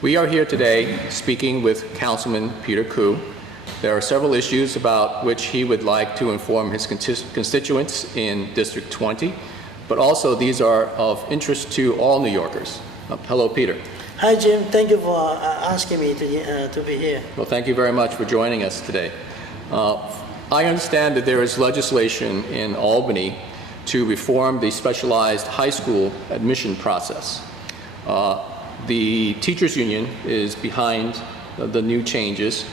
We are here today speaking with Councilman Peter Koo. There are several issues about which he would like to inform his constituents in District 20, but also these are of interest to all New Yorkers. Hello, Peter. Hi, Jim. Thank you for asking me to be here. Well, thank you very much for joining us today. I understand that there is legislation in Albany to reform the specialized high school admission process. The teachers union is behind the new changes,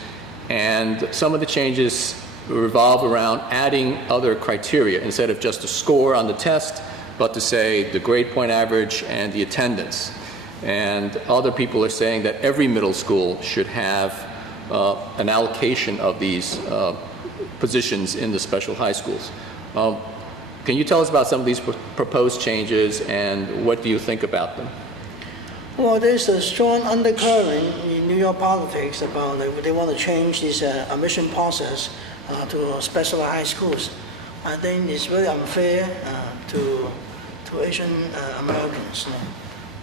and some of the changes revolve around adding other criteria instead of just a score on the test, but to say the grade point average and the attendance. And other people are saying that every middle school should have an allocation of these positions in the special high schools. Can you tell us about some of these proposed changes and what do you think about them? Well, there's a strong undercurrent in New York politics about they want to change this admission process to special high schools. I think it's very unfair to Asian Americans,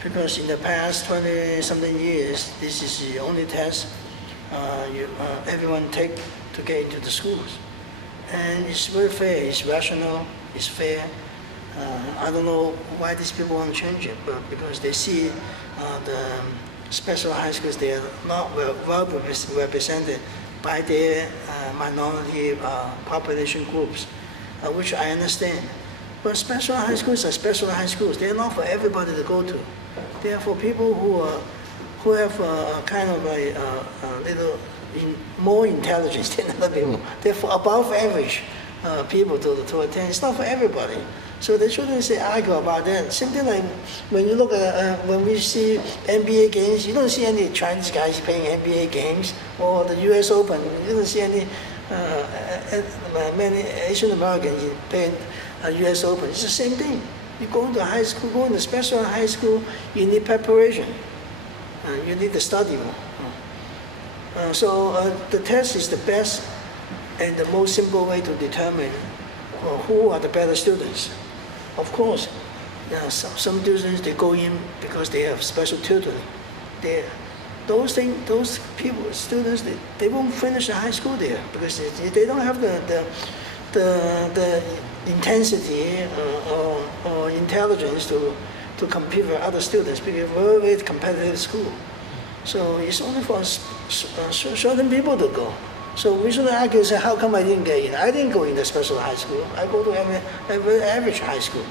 because in the past 20-something years, this is the only test everyone take to get into the schools. And it's very fair, it's rational, it's fair. I don't know why these people want to change it, but because they see the special high schools, they are not well represented by their minority population groups, which I understand. But special high schools are special high schools. They're not for everybody to go to. They are for people who have kind of a little more intelligence than other people. They're for above average people to attend. It's not for everybody. So they shouldn't argue about that. Something like when you look at when we see NBA games, you don't see any Chinese guys playing NBA games, or the U.S. Open. You don't see any many Asian Americans playing U.S. Open. It's the same thing. You go into high school, go into special high school, you need preparation. You need to study more. So the test is the best and the most simple way to determine who are the better students. Of course, some students, they go in because they have special tutoring. Those people, students, they won't finish the high school there because they don't have the intensity or intelligence to compete with other students, because it's a very, very competitive school. So it's only for certain people to go. So we shouldn't argue and say, how come I didn't get in? I didn't go in the special high school. I go to a very average high school.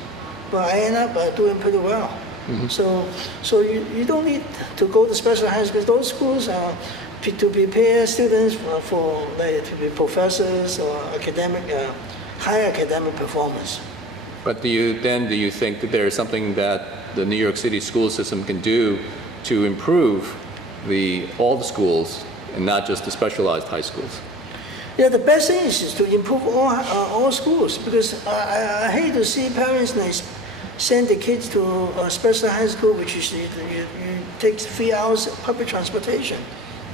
But I end up doing pretty well. Mm-hmm. So you don't need to go to special high schools. Those schools are to prepare students for to be professors or high academic performance. But do you think that there is something that the New York City school system can do to improve all the schools and not just the specialized high schools? Yeah, the best thing is to improve all schools, because I hate to see parents send the kids to a special high school, which is you take 3 hours of public transportation.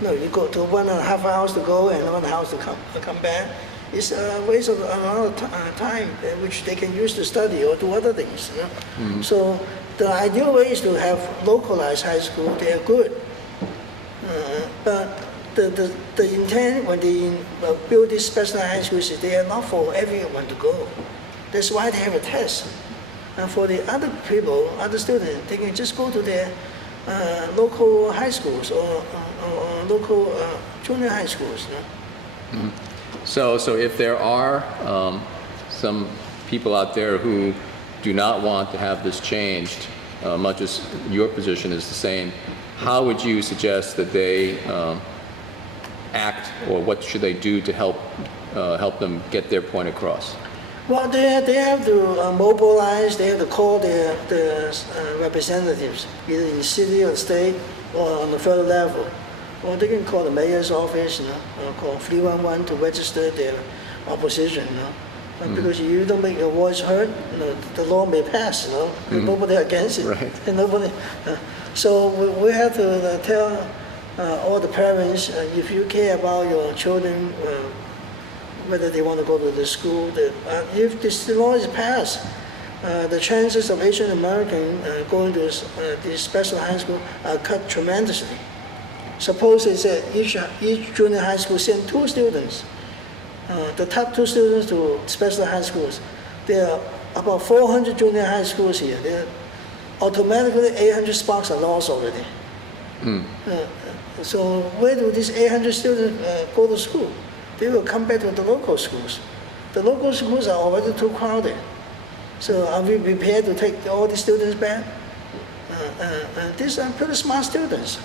No, you go to 1.5 hours to go and 1 hour to come back. It's a waste of a lot of time which they can use to study or do other things. You know? Mm-hmm. So the ideal way is to have localized high school. They are good, but the intent when they build these special high schools is they are not for everyone to go. That's why they have a test. And for the other people, other students, they can just go to their local high schools or local junior high schools. You know? Mm-hmm. So if there are some people out there who do not want to have this changed, much as your position is the same, how would you suggest that they act, or what should they do to help them get their point across? Well, they have to mobilize. They have to call their representatives, either in the city or the state or on the federal level. Or they can call the mayor's office, call 311 to register their opposition. Mm-hmm. Because if you don't make your voice heard, the law may pass. Mm-hmm. Nobody against it. Right. And nobody. So we have to tell all the parents, if you care about your children, whether they want to go to the school, if this law is passed, the chances of Asian American going to this special high school are cut tremendously. Suppose it's each junior high school send 2 students, the top 2 students to special high schools. There are about 400 junior high schools here. There are automatically 800 sparks are lost already. So where do these 800 students go to school? They will come back to the local schools. The local schools are already too crowded. So are we prepared to take all the students back? These are pretty smart students.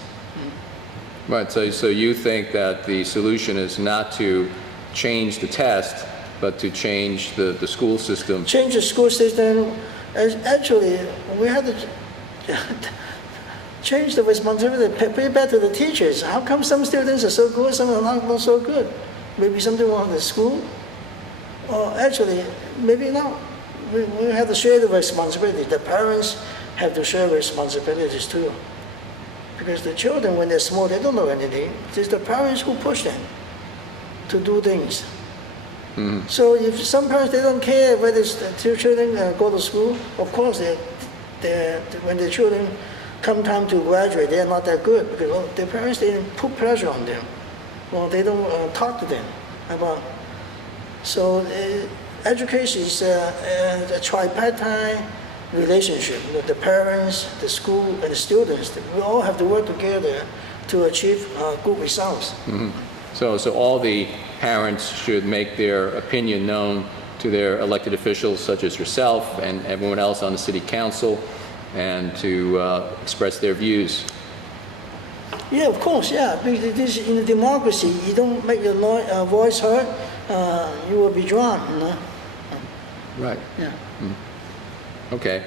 Right, so you think that the solution is not to change the test, but to change the school system? Change the school system. Actually, we have to change the responsibility, pay back to the teachers. How come some students are so good, some are not so good? Maybe something wrong with the school? Or actually, maybe not. We have to share the responsibility. The parents have to share responsibilities too. Because the children, when they're small, they don't know anything. It's the parents who push them to do things. So if some parents, they don't care whether the children go to school, of course, when the children come time to graduate, they are not that good because their parents, they put pressure on them. Well, they don't talk to them about. So education is a tripartite relationship with the parents, the school, and the students. We all have to work together to achieve good results. So all the parents should make their opinion known to their elected officials, such as yourself and everyone else on the city council, and to express their views. Yeah, of course, yeah. Because this, in a democracy, you don't make your voice heard, you will be drowned, you know? Right. Yeah. Okay.